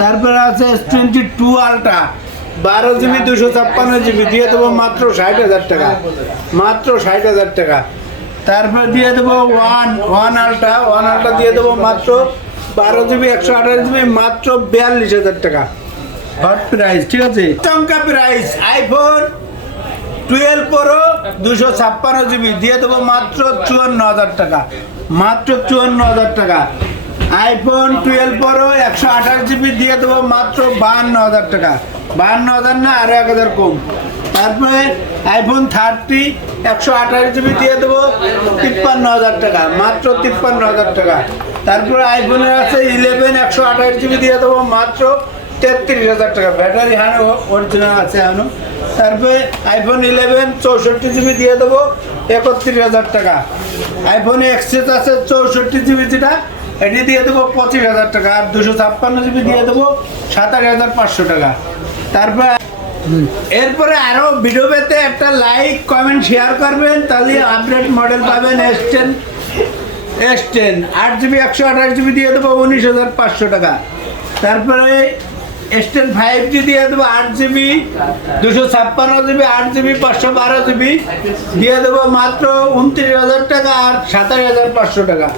তারপরে আছে S22 ultra 12 GB 256 GB দিয়ে দেবো মাত্র 60,000 টাকা, মাত্র 60,000 টাকা। তারপর দিয়ে দেবো ওয়ান আলট্রা দিয়ে দেবো মাত্র 12 GB 128 GB মাত্র 42,000 টাকা হট প্রাইস, ঠিক আছে। টঙ্কা প্রাইস আইফোন 12 Pro 256 GB দিয়ে দেবো মাত্র 54,000 টাকা, মাত্র 54,000 টাকা। আইফোন 12 Pro 128 GB দিয়ে দেবো মাত্র 52,000 টাকা, 52,000 না আরো 1,000 কম। তারপরে আইফোন 30 128 GB দিয়ে দেবো 53,000 টাকা, মাত্র 53,000 টাকা। তারপরে আইফোনের আছে 11 128 GB দিয়ে দেবো মাত্র 33,000 টাকা, ব্যাটারি অরিজিনাল আছে এখনো। তারপরে আইফোন 11 64 GB দিয়ে দেবো 31,000 টাকা। আইফোন এক্সেস আছে 64 GB যেটা, এটি দিয়ে দেবো 25,000 টাকা। আর 256 GB দিয়ে দেবো 27,500 টাকা। তারপর এরপরে আরো ভিডিও পেতে একটা লাইক কমেন্ট শেয়ার করবেন, তাহলে আপডেট মডেল পাবেন। S10 8 GB 128 GB দিয়ে দেবো 19,500 টাকা। তারপরে S10 5G দিয়ে দেবো 8 GB 256 GB 8 GB 512 GB দিয়ে দেবো মাত্র 29,000 টাকা আর 27,500 টাকা।